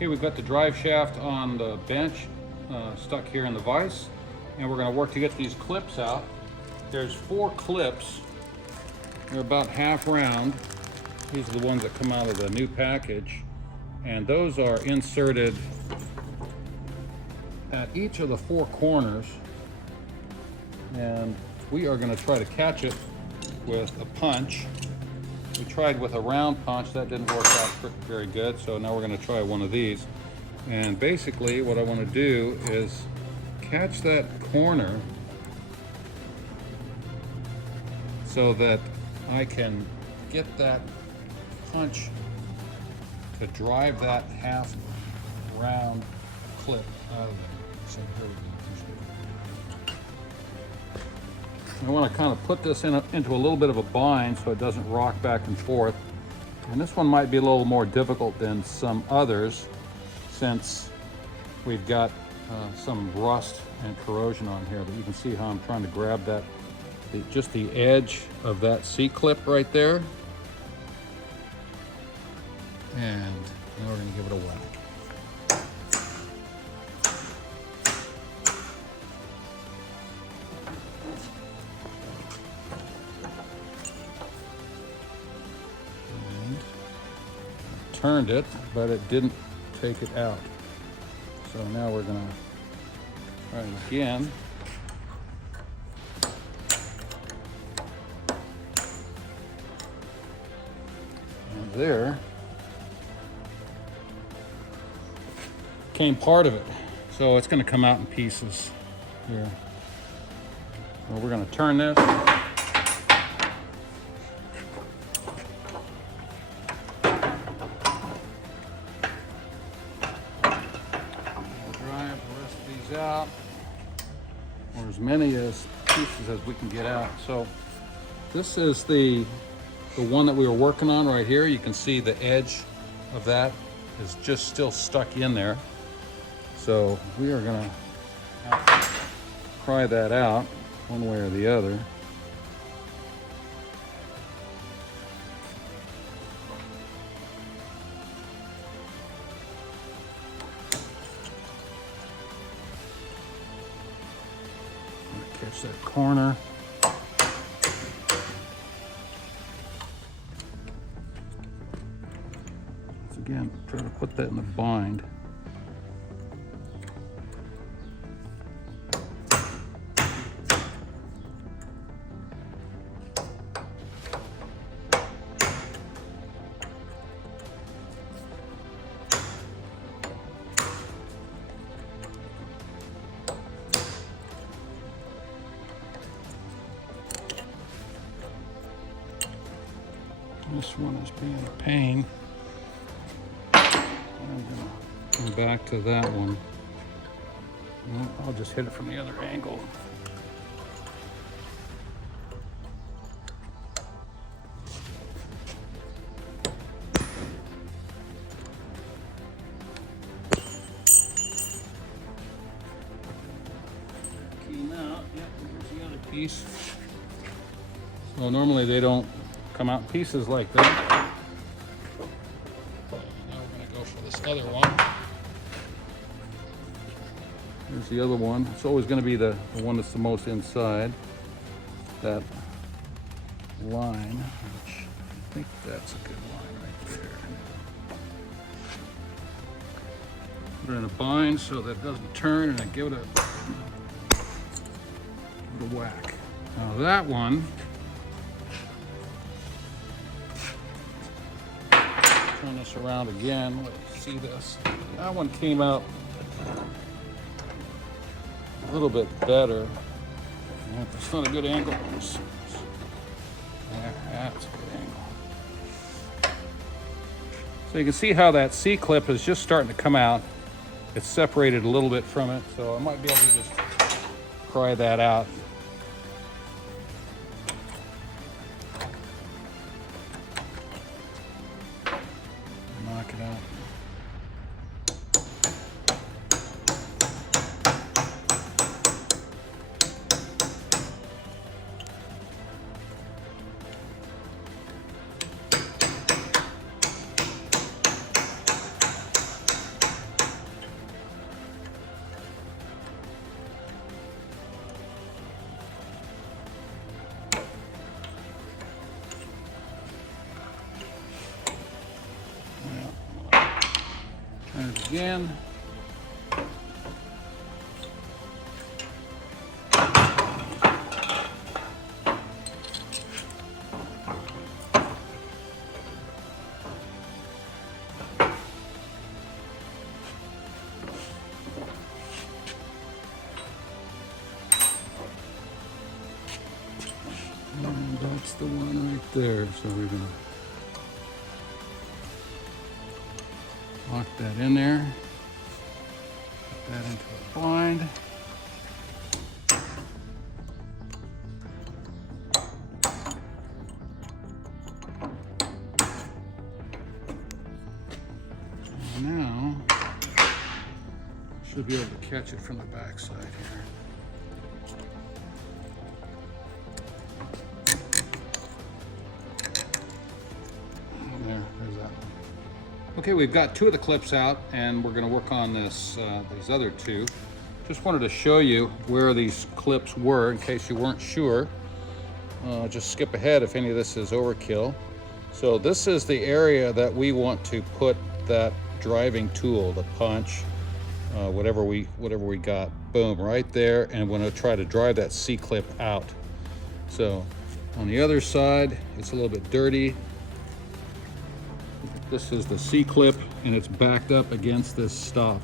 Okay, we've got the drive shaft on the bench stuck here in the vise, and we're going to work to get these clips out. There's 4 clips. They're about half round. These are the ones that come out of the new package, and those are inserted at each of the 4 corners, and we are going to try to catch it with a punch. We tried with a round punch, that didn't work out very good, so now we're going to try one of these. And basically what I want to do is catch that corner so that I can get that punch to drive that half round clip out of there. So here we go. I want to kind of put this into a little bit of a bind so it doesn't rock back and forth. And this one might be a little more difficult than some others since we've got some rust and corrosion on here. But you can see how I'm trying to grab that, just the edge of that C-clip right there. And now we're going to give it a whack. Turned it, but it didn't take it out. So now we're gonna try it again. And there came part of it. So it's gonna come out in pieces here. So we're gonna turn this. Out, or as many as pieces as we can get out. So this is the one that we were working on right here. You can see the edge of that is just still stuck in there. So we are gonna have to pry that out one way or the other. Catch that corner. Once again, try to put that in the bind. This one is being a pain. I'm gonna come back to that one. And I'll just hit it from the other angle. Came out. Yep, here's the other piece. So normally they don't come out in pieces like that. Now we're going to go for this other one. Here's the other one. It's always going to be the one that's the most inside. That line, which I think that's a good line right there. Put it in a bind so that it doesn't turn, and I give it a whack. Now that one, turn this around again. Let's see this. That one came out a little bit better. It's not a good angle. There, that's a good angle. So you can see how that C-clip is just starting to come out. It's separated a little bit from it, so I might be able to just pry that out. Knock it out. again. And that's the one right there. So we're gonna lock that in there. Put that into a bind. And now, should be able to catch it from the back side here. There's that one. Okay, we've got two of the clips out, and we're going to work on this these other two. Just wanted to show you where these clips were in case you weren't sure. Just skip ahead if any of this is overkill. So this is the area that we want to put that driving tool, the punch, whatever we got. Boom, right there, and we're going to try to drive that C-clip out. So on the other side, it's a little bit dirty. This is the C-clip, and it's backed up against this stop.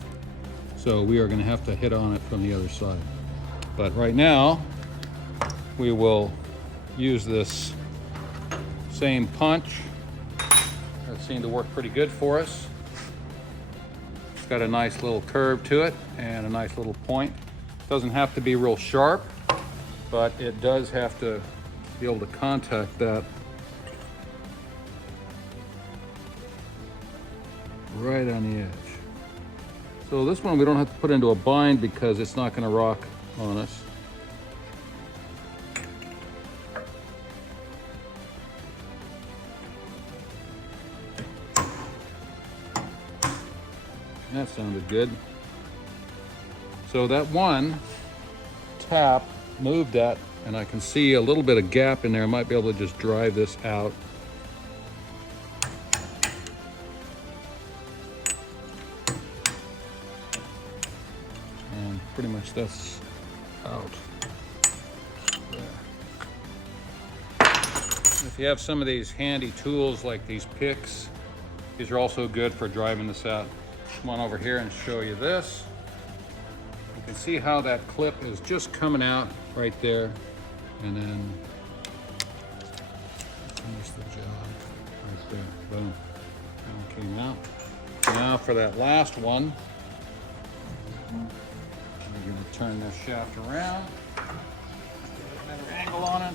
So we are going to have to hit on it from the other side. But right now, we will use this same punch. That seemed to work pretty good for us. It's got a nice little curve to it and a nice little point. Doesn't have to be real sharp, but it does have to be able to contact that right on the edge. So this one we don't have to put into a bind because it's not going to rock on us. That sounded good. So that one tap moved that, and I can see a little bit of gap in there. I might be able to just drive this out. And pretty much that's out. There. If you have some of these handy tools like these picks, these are also good for driving this out. Come on over here and show you this. You can see how that clip is just coming out right there, and then finish the job right there. Boom. That one came out. Now for that last one, we're going to turn this shaft around, get a better angle on it.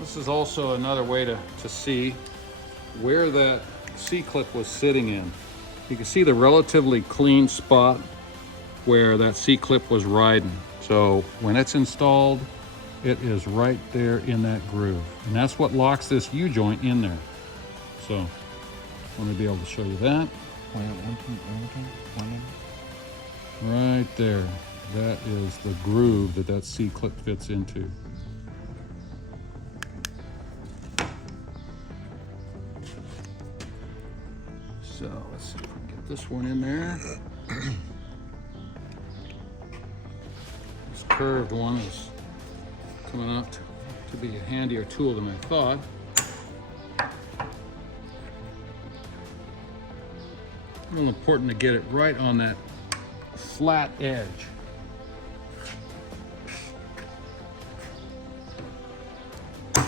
This is also another way to see where that C-clip was sitting in. You can see the relatively clean spot where that C-clip was riding. So when it's installed, it is right there in that groove. And that's what locks this U-joint in there. So I want to be able to show you that. Right there. That is the groove that that C-clip fits into. So let's see if we can get this one in there. This curved one is coming out to be a handier tool than I thought. Real important to get it right on that flat edge. Yeah,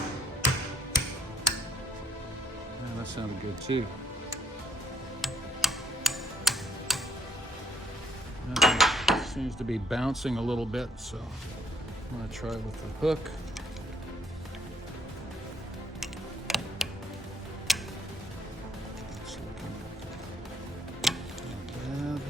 that sounded good too. Seems to be bouncing a little bit, so I'm going to try with the hook. It's looking not bad.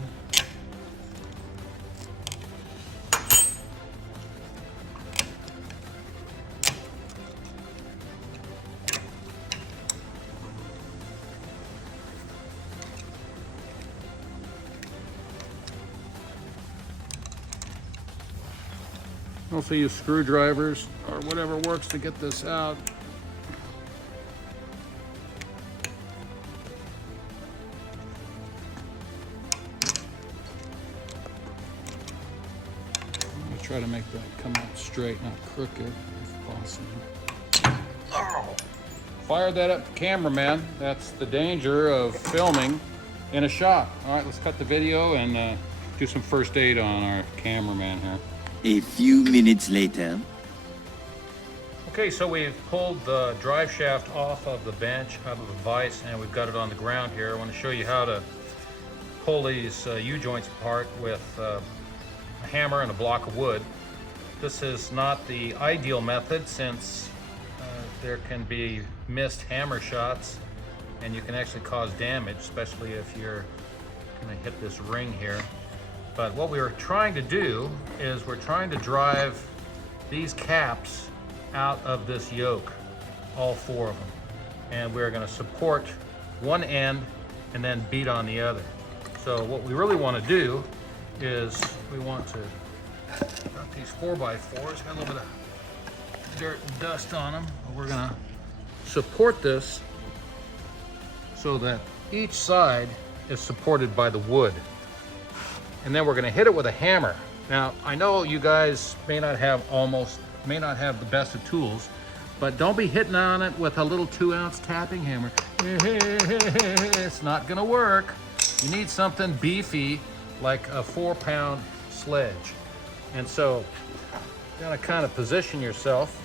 Also use screwdrivers or whatever works to get this out. Try to make that come out straight, not crooked, if possible. Oh. Fire that up the camera, man. That's the danger of filming in a shop. All right, let's cut the video and do some first aid on our cameraman here. A few minutes later. Okay, so we've pulled the drive shaft off of the bench, out of the vise, and we've got it on the ground here. I want to show you how to pull these U-joints apart with a hammer and a block of wood. This is not the ideal method since there can be missed hammer shots and you can actually cause damage, especially if you're going to hit this ring here. But what we were trying to do is we're trying to drive these caps out of this yoke, all four of them. And we're going to support one end and then beat on the other. So what we really want to do is we want to, got these 4x4s, got a little bit of dirt and dust on them. We're gonna support this so that each side is supported by the wood. And then we're gonna hit it with a hammer. Now, I know you guys may not have the best of tools, but don't be hitting on it with a little 2-ounce tapping hammer. It's not gonna work. You need something beefy, like a 4-pound sledge. And so you gotta kind of position yourself.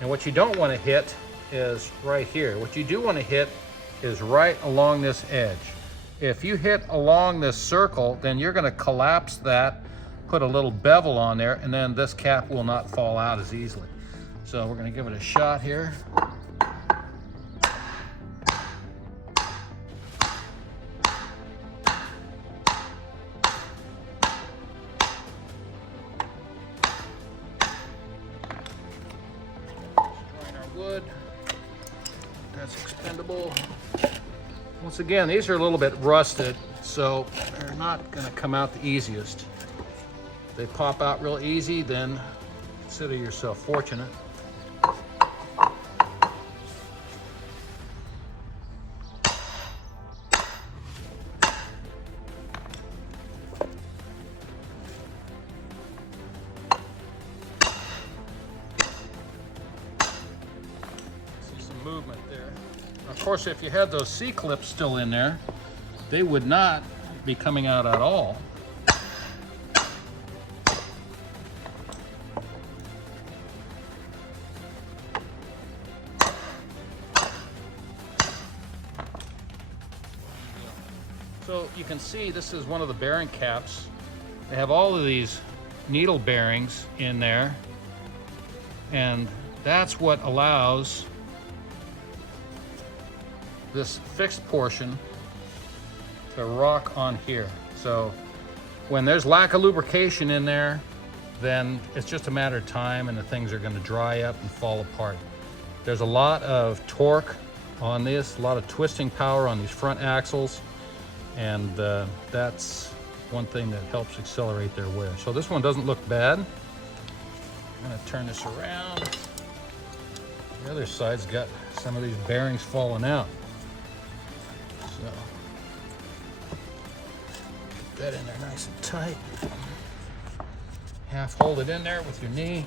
And what you don't want to hit is right here. What you do want to hit is right along this edge. If you hit along this circle, then you're gonna collapse that, put a little bevel on there, and then this cap will not fall out as easily. So we're gonna give it a shot here. Wood, that's expendable. Once again, these are a little bit rusted, so they're not going to come out the easiest. If they pop out real easy, then consider yourself fortunate. Movement there. Of course, if you had those C-clips still in there, they would not be coming out at all. So you can see this is one of the bearing caps. They have all of these needle bearings in there, and that's what allows this fixed portion to rock on here. So when there's lack of lubrication in there, then it's just a matter of time and the things are going to dry up and fall apart. There's a lot of torque on this, a lot of twisting power on these front axles, and that's one thing that helps accelerate their wear. So this one doesn't look bad. I'm going to turn this around. The other side's got some of these bearings falling out. So, get that in there nice and tight. Half hold it in there with your knee.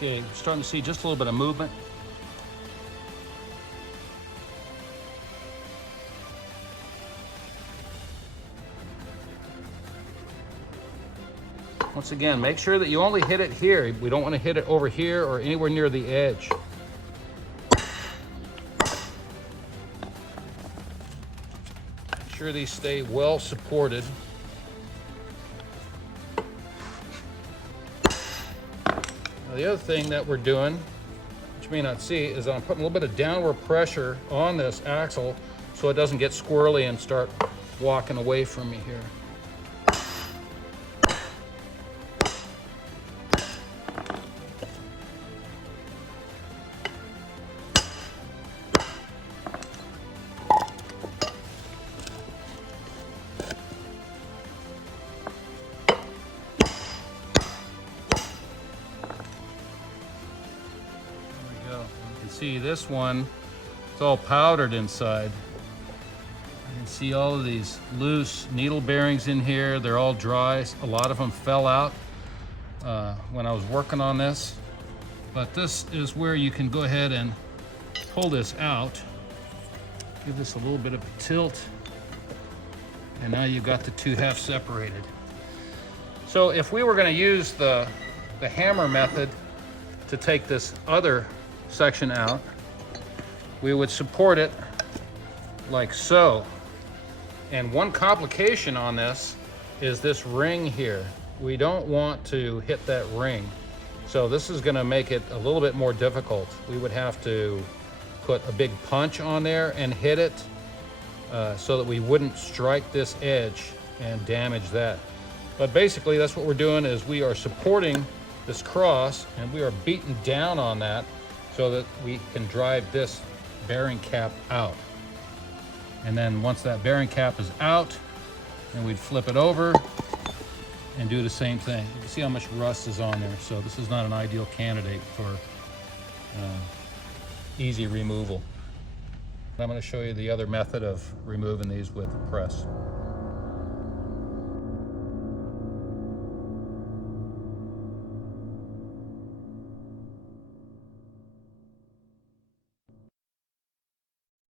Okay, starting to see just a little bit of movement. Once again, make sure that you only hit it here. We don't want to hit it over here or anywhere near the edge. Make sure these stay well supported. Now, the other thing that we're doing, which you may not see, is I'm putting a little bit of downward pressure on this axle so it doesn't get squirrely and start walking away from me here. See this one, it's all powdered inside. You can see all of these loose needle bearings in here. They're all dry. A lot of them fell out when I was working on this. But this is where you can go ahead and pull this out. Give this a little bit of a tilt. And now you've got the two halves separated. So if we were going to use the hammer method to take this other section out, we would support it like so. And one complication on this is this ring here. We don't want to hit that ring. So this is gonna make it a little bit more difficult. We would have to put a big punch on there and hit it so that we wouldn't strike this edge and damage that. But basically that's what we're doing, is we are supporting this cross and we are beating down on that so that we can drive this bearing cap out. And then once that bearing cap is out, then we'd flip it over and do the same thing. You can see how much rust is on there. So this is not an ideal candidate for easy removal. I'm going to show you the other method of removing these with the press.